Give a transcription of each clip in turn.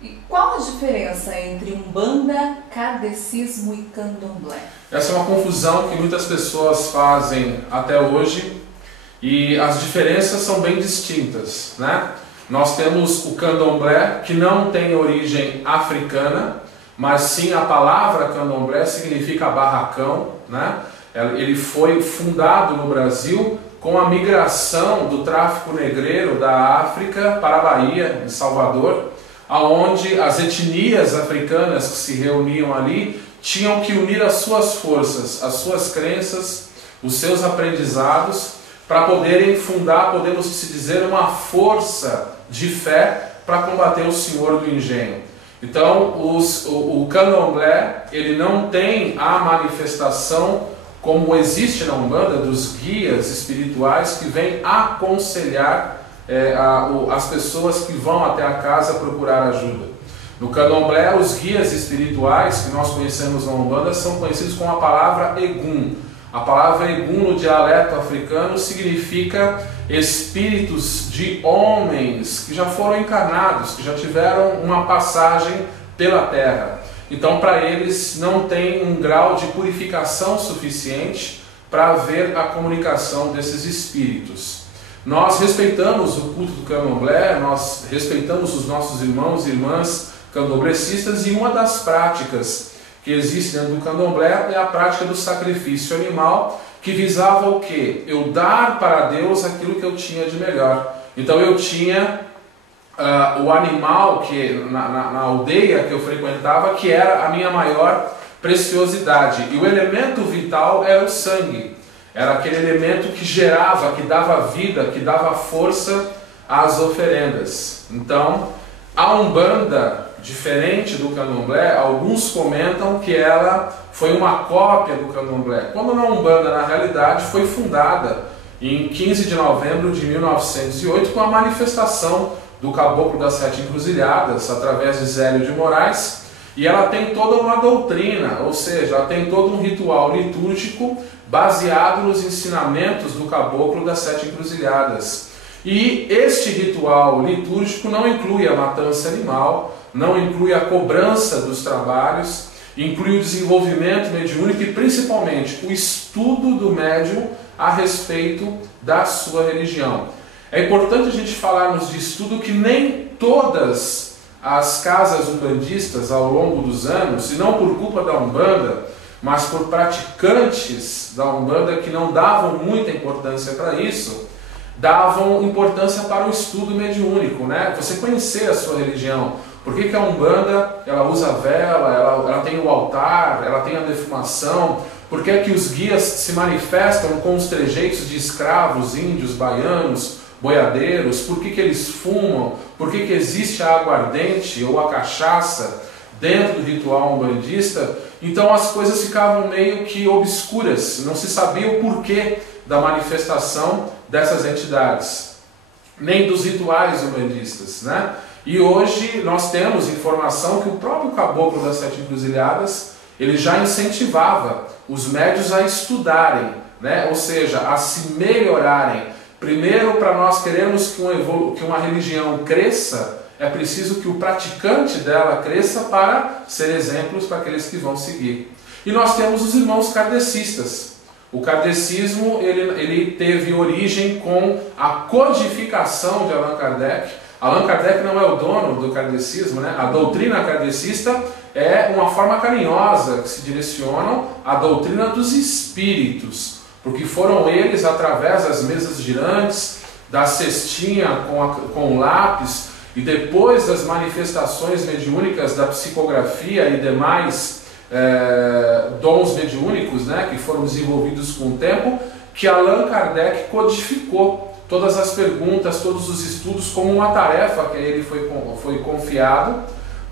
E qual a diferença entre Umbanda, Kardecismo e Candomblé? Essa é uma confusão que muitas pessoas fazem até hoje e as diferenças são bem distintas, né? Nós temos o Candomblé, que não tem origem africana, mas sim a palavra Candomblé significa barracão, né? Ele foi fundado no Brasil com a migração do tráfico negreiro da África para a Bahia, em Salvador, aonde as etnias africanas que se reuniam ali tinham que unir as suas forças, as suas crenças, os seus aprendizados, para poderem fundar, podemos se dizer, uma força de fé para combater o senhor do engenho. Então, o Candomblé, ele não tem a manifestação como existe na Umbanda, dos guias espirituais que vêm aconselhar as pessoas que vão até a casa procurar ajuda. No Candomblé, os guias espirituais que nós conhecemos na Umbanda são conhecidos com a palavra Egum. A palavra Egum no dialeto africano significa espíritos de homens que já foram encarnados, que já tiveram uma passagem pela terra. Então, para eles não tem um grau de purificação suficiente para haver a comunicação desses espíritos. Nós respeitamos o culto do Candomblé, nós respeitamos os nossos irmãos e irmãs candomblecistas, e uma das práticas que existe dentro do Candomblé é a prática do sacrifício animal, que visava o quê? Eu dar para Deus aquilo que eu tinha de melhor. Então eu tinha o animal que na aldeia que eu frequentava, que era a minha maior preciosidade, e o elemento vital era o sangue. Era aquele elemento que gerava, que dava vida, que dava força às oferendas. Então, a Umbanda, diferente do Candomblé, alguns comentam que ela foi uma cópia do Candomblé, quando a Umbanda, na realidade, foi fundada em 15 de novembro de 1908 com a manifestação do Caboclo das Sete Encruzilhadas, através de Zélio de Moraes, e ela tem toda uma doutrina, ou seja, ela tem todo um ritual litúrgico baseado nos ensinamentos do Caboclo das Sete Encruzilhadas. E este ritual litúrgico não inclui a matança animal, não inclui a cobrança dos trabalhos, inclui o desenvolvimento mediúnico e principalmente o estudo do médium a respeito da sua religião. É importante a gente falarmos de estudo que nem todas as casas umbandistas ao longo dos anos, e não por culpa da Umbanda, mas por praticantes da Umbanda que não davam muita importância para isso, davam importância para o estudo mediúnico, né? Você conhecer a sua religião. Por que a Umbanda ela usa vela, ela tem o altar, ela tem a defumação? Por que os guias se manifestam com os trejeitos de escravos, índios, baianos, boiadeiros? Por que eles fumam? Por que existe a aguardente ou a cachaça dentro do ritual umbandista? Então as coisas ficavam meio que obscuras, não se sabia o porquê da manifestação dessas entidades, nem dos rituais umbandistas, né? E hoje nós temos informação que o próprio Caboclo das Sete Encruzilhadas, ele já incentivava os médios a estudarem, né? Ou seja, a se melhorarem. Primeiro, para nós queremos que uma religião cresça, é preciso que o praticante dela cresça para ser exemplos para aqueles que vão seguir. E nós temos os irmãos kardecistas. O kardecismo ele teve origem com a codificação de Allan Kardec. Allan Kardec não é o dono do kardecismo, né? A doutrina kardecista é uma forma carinhosa que se direcionam à doutrina dos espíritos, porque foram eles, através das mesas girantes, da cestinha com lápis, e depois das manifestações mediúnicas da psicografia e demais dons mediúnicos, né, que foram desenvolvidos com o tempo, que Allan Kardec codificou todas as perguntas, todos os estudos como uma tarefa que a ele foi confiado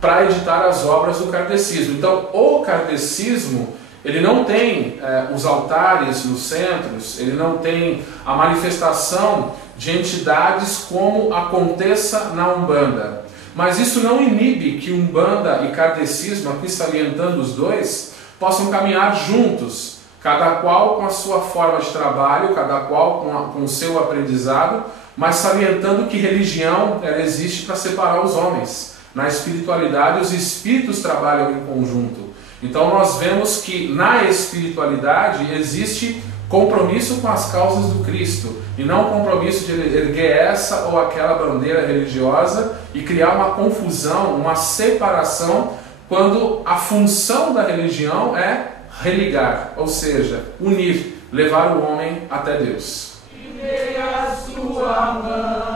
para editar as obras do kardecismo. Então, o kardecismo ele não tem os altares nos centros, ele não tem a manifestação de entidades como aconteça na Umbanda. Mas isso não inibe que Umbanda e kardecismo, aqui salientando os dois, possam caminhar juntos, cada qual com a sua forma de trabalho, cada qual com o seu aprendizado, mas salientando que religião ela existe para separar os homens. Na espiritualidade, os espíritos trabalham em conjunto. Então nós vemos que na espiritualidade existe compromisso com as causas do Cristo, e não compromisso de erguer essa ou aquela bandeira religiosa e criar uma confusão, uma separação, quando a função da religião é religar, ou seja, unir, levar o homem até Deus. E dei a sua mão.